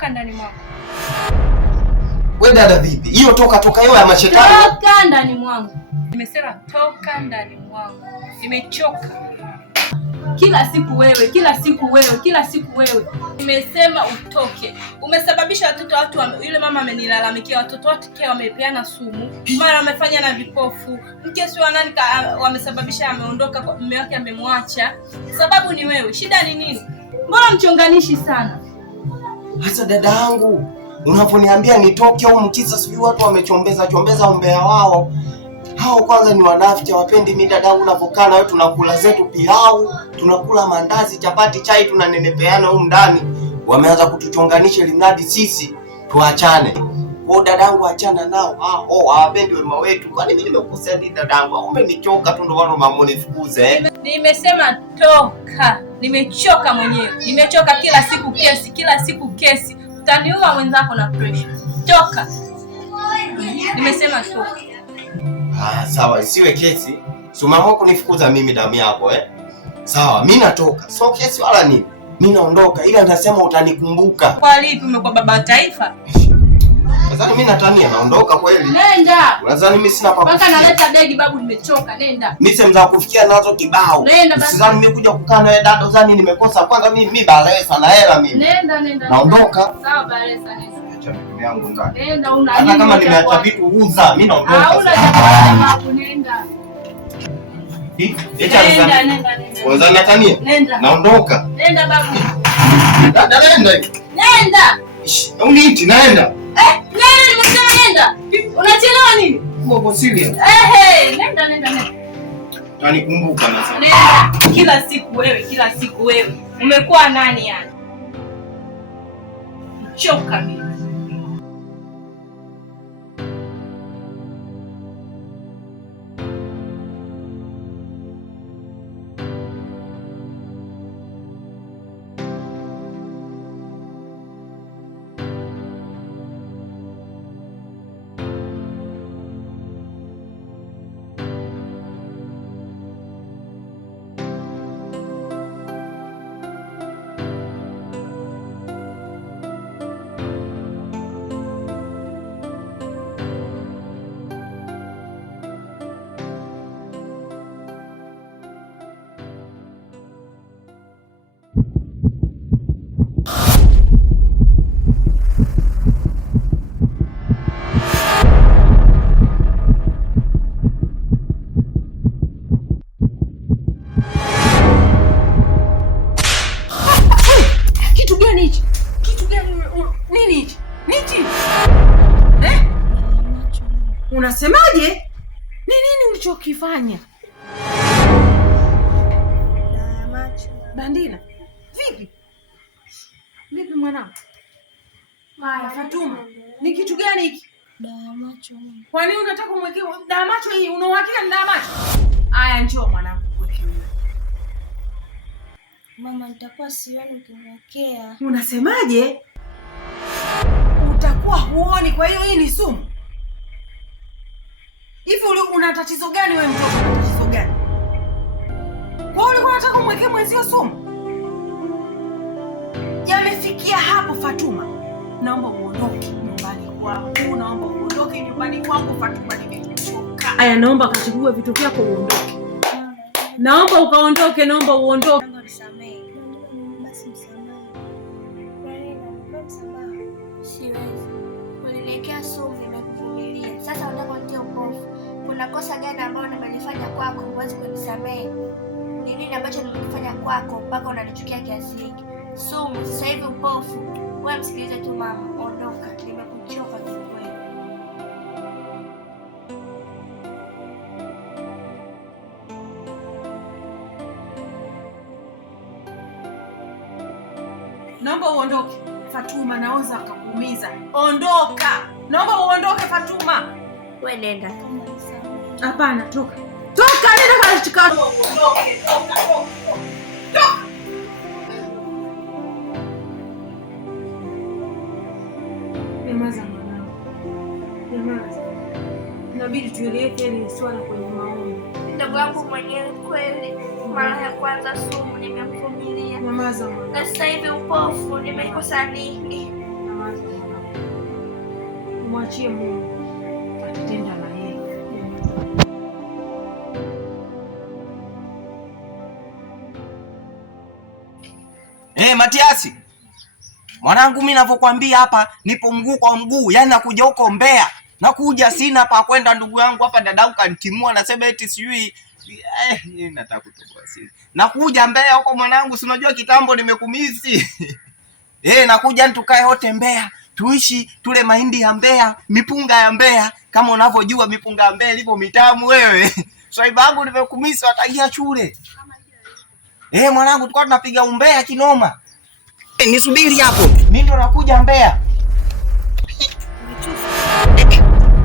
Toka ndani mwangu. Wewe dada vipi? Hiyo toka hiyo ya mashetani. Toka ndani mwangu. Nimesema toka ndani mwangu. Nimechoka. Kila siku wewe. Nimesema utoke. Umesababisha watu yule mama amenilalamikia watoto wake wamepeana sumu. Mara wamefanya na vipofu. Mke si wa nani wamesababisha ameondoka, mume wake amemwacha. Sababu ni wewe. Shida ni nini? Mbona mchonganishi sana? Hasa dada yangu, unaponiambia nitoke au mkisa sijui watu wamechombeza umbea wao. Hao kwanza ni wanafiki, wapendi mimi dada yangu unapokaa na wewe tunakula zetu pilau, tunakula mandazi, chapati, chai tunanenepeana huko ndani. Wameanza kutuchonganisha ili mradi sisi tuachane. Kwa dada yangu achana nao. Hawapendi wema wetu. Kwani mimi nimekosea nini dada yangu? Umenichoka tu ndio wao mama nifukuze. Nimesema toka. Nimechoka mwenyewe. Nimechoka kila siku kesi. Utaniua mwenzako na pressure. Toka. Nimesema toka. Sawa, isiwe kesi. Sumama kunifukuza mimi damu yako Sawa, mimi natoka. So kesi wala nini? Mimi naondoka ila nasema utanikumbuka. Kwa lipi umekuwa baba wa taifa? Nadhani mimi natania naondoka kweli. Nenda. Nadhani mimi sina pa. Mpaka naleta begi babu nimechoka. Nenda. Mimi sema kufikia nazo kibao. Nenda basi. Sidhani nimekuja kukaa na wewe dada, zani nimekosa kwanza mimi balesa na hela mimi. Nenda. Naondoka. Sawa balesa nenda. Acha vitu yangu ndani. Nenda una. Hata kama nimeacha vitu uza, mimi naondoka. Hauna babu nenda. Nenda. Kwanza natania. Nenda. Naondoka. Nenda babu. Dada nenda. Nenda. Uniti naenda. Nenda. Unachelewa nini? Mbona serious? Nenda. Utanikumbuka na sasa. Nenda. Kila siku wewe. Umekuwa nani yani? Choka mimi. Unasemaje? Ni nini ulichokifanya? Bandila. Vipi mwanangu? Haya Fatuma. Ni kitu gani hiki? Dawa macho. Kwa nini unataka kumwekea dawa macho hii? Una uhakika ni dawa macho? Haya njoo mwanangu kuweke. Mama nitakuwa sioni ukimwekea. Unasemaje? Utakuwa huoni, kwa hiyo hii ni sumu. Hivi una tatizo gani wewe mtoto? Una tatizo gani? Kwa hiyo ulikuwa unataka kumwekea mwenzio sumu? Yamefikia hapo Fatuma. Naomba uondoke nyumbani kwangu. Naomba uondoke nyumbani kwangu Fatuma, nimechoka. Aya, naomba kachukue vitu vyako uondoke. Naomba ukaondoke, naomba uondoke. Nisamehe. Basi msamaha. Siwezi. Uliniwekea sumu, nimekuvumilia. Sasa unataka unitie upofu. Kuna kosa gani ambalo nimelifanya kwako huwezi kunisamehe? Ni nini ambacho nimekifanya kwako mpaka unanichukia kiasi hiki? Sumu, sasa hivi upofu. Wewe msikilize tu mama, ondoka. Nimekuchoka kweli. Naomba uondoke Fatuma, naweza akakuumiza. Ondoka. Naomba uondoke Fatuma. Wewe nenda. Hapana, toka. Toka, nenda katika. Ondoke, toka. Nyamaza mwanangu. Nyamaza. Inabidi tueleweke ile swala kwenye maombi. Ndugu yangu mwenyewe kweli. Mara ya kwanza sumu nimemvumilia. Nyamaza mwanangu. Na sasa hivi upofu, nimekosa nini? tumwachie Mungu atatenda na yeye. Matiasi. Mwanangu mimi ninavyokuambia hapa nipo mguu kwa mguu, yani nakuja huko Mbeya. Nakuja sina pa kwenda ndugu yangu hapa dadangu kanitimua nasema eti sijui nataka kutoka sisi. Nakuja Mbeya huko mwanangu, si unajua kitambo nimekumisi. Nakuja tukae wote Mbeya. Tuishi tule mahindi ya Mbeya, mipunga ya Mbeya, kama unavyojua mipunga ya Mbeya ilivyo mitamu wewe. Swaiba wangu nimekumisi watagia shule. Mwanangu tulikuwa tunapiga umbea kinoma. Nisubiri hapo. Mimi ndo nakuja Mbeya.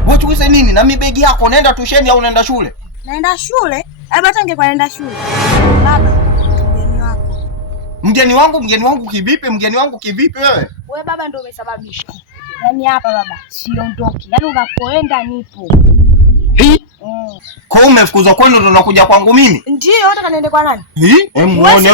Wewe tuweze nini? Na mibegi yako unaenda tusheni au unaenda shule? Naenda shule? Hata ningekuwa naenda shule. Baba, mgeni wako. Mgeni wangu kivipi? Mgeni wangu kivipi wewe? Wewe baba ndio umesababisha. Yaani hapa baba, siondoki. Yaani unapoenda nipo. Kwa umefukuzwa kwenu ndo unakuja kwangu mimi? Ndio, hata kaniende kwa nani? Muone.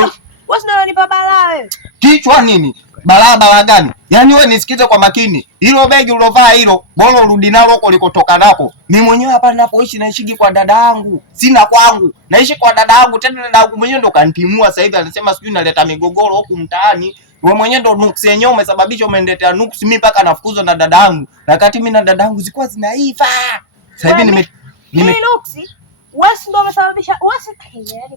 Wewe ndio unanipa balaa wewe. Kichwa nini? Balaa gani? Yaani wewe nisikize kwa makini. Hilo begi ulovaa hilo, bora urudi nalo huko ulikotoka nako. Mimi mwenyewe hapa ninapoishi naishiki kwa dada yangu. Sina kwangu. Naishi kwa dada yangu, tena dada yangu mwenyewe ndo kanipimua sasa hivi anasema sijui naleta migogoro huku mtaani. Wewe mwenyewe ndo nuksi yenyewe umesababisha umeniletea nuksi mimi mpaka nafukuzwa na dada yangu. Na wakati mimi na dada yangu zilikuwa zinaiva. Sasa hivi nuksi. Wewe ndio umesababisha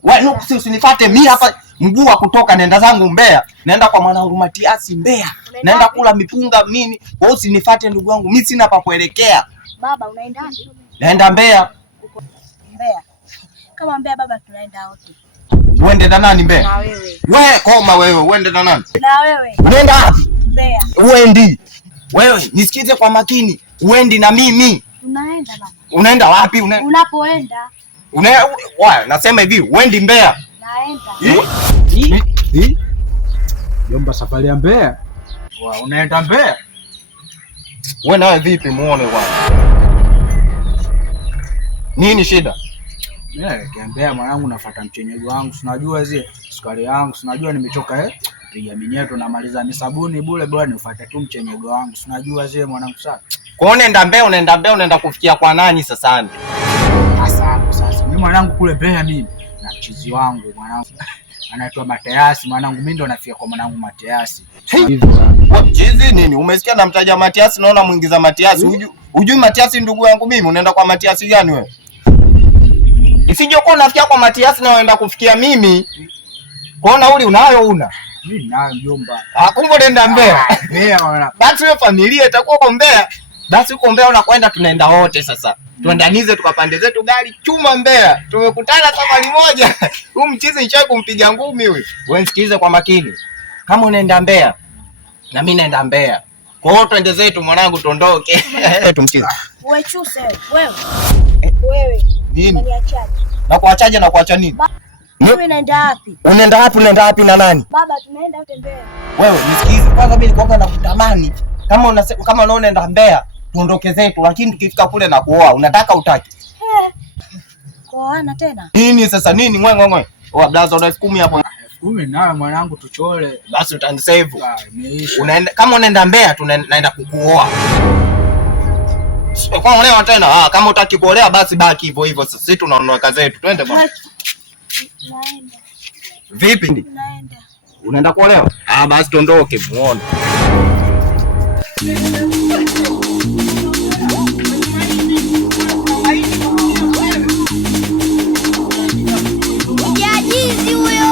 wewe nuksi usinifuate mimi hapa mguu wa kutoka naenda zangu Mbeya. Naenda kwa mwanangu Matiasi Mbeya. Naenda kula mipunga nini? Kwa hiyo usinifuate ndugu wangu. Mimi sina pa kuelekea. Baba unaenda wapi? Naenda Mbeya. Mbeya. Kama Mbeya baba tunaenda wote. Uende na nani Mbeya? Na wewe. Wewe koma wewe, uende na nani? Na wewe. Unaenda wapi? Mbeya. Uendi. Wewe nisikize kwa makini. Uendi na mimi. Tunaenda baba. Unaenda wapi? Unapoenda. Wewe nasema hivi, uendi Mbeya. Naenda. Jomba safari ya Mbeya. Unaenda Mbeya? Wewe nawe vipi muone bwana? Nini shida? Naelekea Mbeya mwanangu, nafuata mchenyego wangu. Unajua zile sukari yangu, unajua nimechoka piga minyeto namaliza ni sabuni bure bwana, nifuate tu mchenyego wangu. Unajua zile mwanangu sasa. Kwa unaenda Mbeya, unaenda kufikia kwa nani sasa? Sasa mimi mwanangu kule Mbeya mimi na mchizi wangu mwanangu anaitwa Matiasi mwanangu, mimi ndo nafia kwa mwanangu Matiasi. Mchizi nini? Umesikia namtaja Matiasi, naona muingiza Matiasi. Hujui Matiasi ndugu yangu mimi, unaenda kwa Matiasi gani wewe? Isije uko unafikia kwa Matiasi na unaenda kufikia mimi. Kwa nauli unayo una? Mimi nayo mjomba. Kumbe unaenda Mbeya. Mbeya bwana. Basi wewe familia itakuwa uko Mbeya. Basi uko Mbeya unakwenda tunaenda wote sasa. Tuandanize tukapande zetu gari chuma Mbeya. Tumekutana safari moja. Huyu mchizi nichae kumpiga ngumi huyu. Wewe nisikilize kwa makini. Kama unaenda Mbeya na mimi naenda Mbeya. Kwa hiyo twende zetu mwanangu tuondoke. Tumchizi. Wewe chuse wewe. Wewe. Nini? Unaniachaje? Na kuachaje na kuacha nini? Wewe unaenda wapi? Unaenda wapi na nani? Baba tunaenda wote Mbeya. Wewe nisikize kwanza, mimi nilikuwa nakutamani. Kama unaenda Mbeya tuondoke zetu, lakini tukifika kule na kuoa unataka utaki? Kuoana tena? Nini sasa nini ngwe? Blaza una 10,000 hapo. 10 nawe mwanangu tuchole. Basi utanisave. Unaenda kama unaenda Mbeya tunaenda kukuoa. Kwa leo tena kama utaki kuolewa basi baki hivyo sasa sisi tunaondoka zetu. Twende bwana. Naenda. Vipi? Naenda. Unaenda kuolewa? Basi tuondoke muone. Jajizi huyo.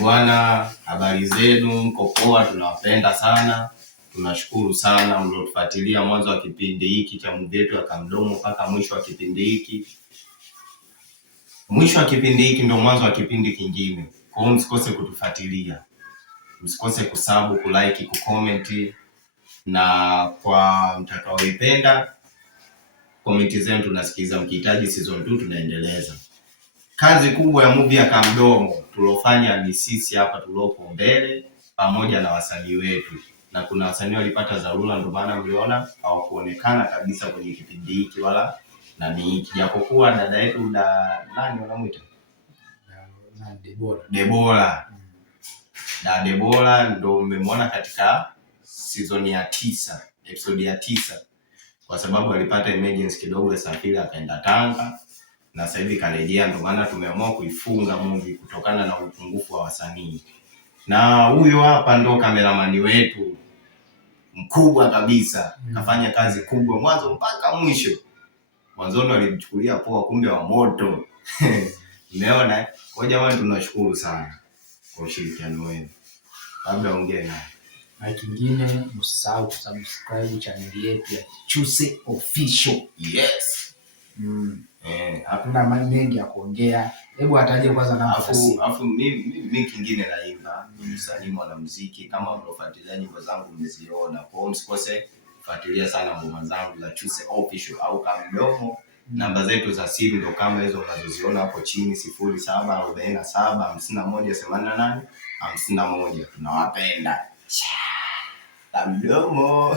Bwana, habari zenu? Mko poa? Tunawapenda sana, tunashukuru sana mliotufuatilia mwanzo wa kipindi hiki cha Movie Yetu ya Kamdomo mpaka mwisho wa kipindi hiki. Mwisho wa kipindi hiki ndio mwanzo wa kipindi kingine. Kwa hiyo msikose kutufuatilia, msikose kusubscribe, kulike, kucomment, na kwa mtakaoipenda comment zenu tunasikiza. Mkihitaji season 2 tunaendeleza. kazi kubwa ya movie ya Kamdomo tulofanya ni sisi hapa tuliopo mbele pamoja na wasanii wetu, na kuna wasanii walipata dharura, ndio maana mliona hawakuonekana kabisa kwenye kipindi hiki wala nani hiki, japokuwa dada yetu nani wanamuita Debora ndo umemwona katika season ya 9, episode ya 9, kwa sababu alipata emergency kidogo ya safari akaenda Tanga, na sasa hivi karejea, ndio maana tumeamua kuifunga movie kutokana na upungufu wa wasanii. Na huyo hapa ndo kameramani wetu mkubwa kabisa, kafanya kazi kubwa mwanzo mpaka mwisho. Mwanzoni walimchukulia poa, kumbe wa moto. Umeona? Kwa jamani, tunashukuru sana kwa ushirikiano wenu. Labda ongea naye. Na kingine msisahau kusubscribe channel yetu ya Chuse Official. Yes. Hakuna mambo mengi ya kuongea. Hebu ataje kwanza namba za simu. Afu mimi kingine naimba, msanii mwanamuziki, kama mnafuatilia nyimbo zangu mmeziona. Kwa hiyo msikose fuatilia sana ngoma zangu za Chuse Official au Kamdomo. Namba zetu za simu ndo kama hizo mnazoziona hapo chini 0747518851. Tunawapenda. Kamdomo.